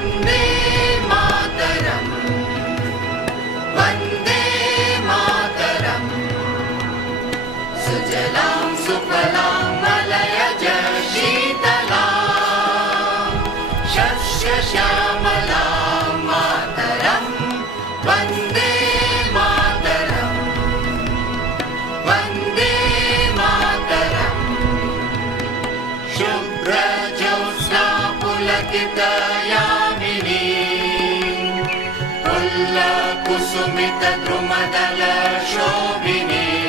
वन्दे मातरम् वन्दे मातरम् सुजलां सुफलां मलयज शीतलां शस्यश्यामलां मातरम् वन्दे मातरम् वन्दे मातरम् शुभ्रज्योत्स्ना पुलकितयामिनी फुल्लकुसुमितद्रुमदलशोभिनी